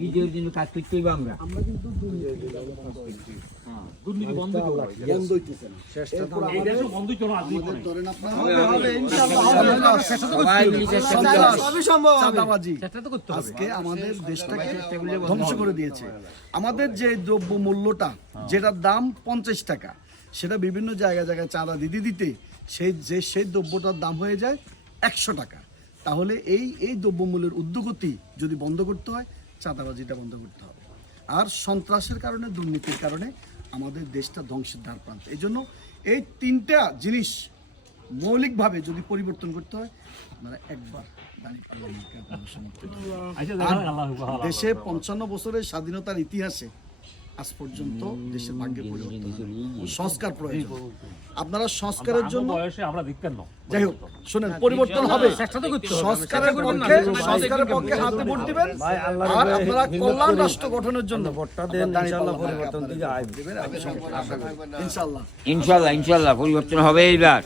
বিজয়ের জন্য কাজ করতে হইব আমরা কিন্তু দুর্নীতি বন্ধ হইতেছে না। আমাদের ধরেন চাঁদাবাজি আজকে আমাদের দেশটাকে ধ্বংস করে দিয়েছে। আমাদের যে দ্রব্য মূল্যটা যেটার দাম 50 টাকা, সেটা বিভিন্ন জায়গায় চাঁদা দিতে সেই দ্রব্যটার দাম হয়ে যায় 100 টাকা। তাহলে এই দ্রব্যমূল্যের ঊর্ধ্বগতি যদি বন্ধ করতে হয়, চাঁদাবাজিটা বন্ধ করতে হবে। আর সন্ত্রাসের কারণে, দুর্নীতির কারণে আমাদের দেশটা ধ্বংসের দ্বার প্রান্তে। এই জন্য এই তিনটা জিনিস মৌলিকভাবে যদি পরিবর্তন করতে হয়, আপনারা একবার দেশে 55 বছরের স্বাধীনতার ইতিহাসে আজ পর্যন্ত দেশের ভাগ্যের পরিবর্তন, সংস্কার প্রয়োজন। আপনারা সংস্কারের জন্য যাই হোক শুনেন, পরিবর্তন হবে, সংস্কারের পক্ষে হাতে ভোট দিবেন। আর আপনারা কল্যাণ রাষ্ট্র গঠনের জন্য ইনশাআল্লাহ পরিবর্তন হবে এইবার।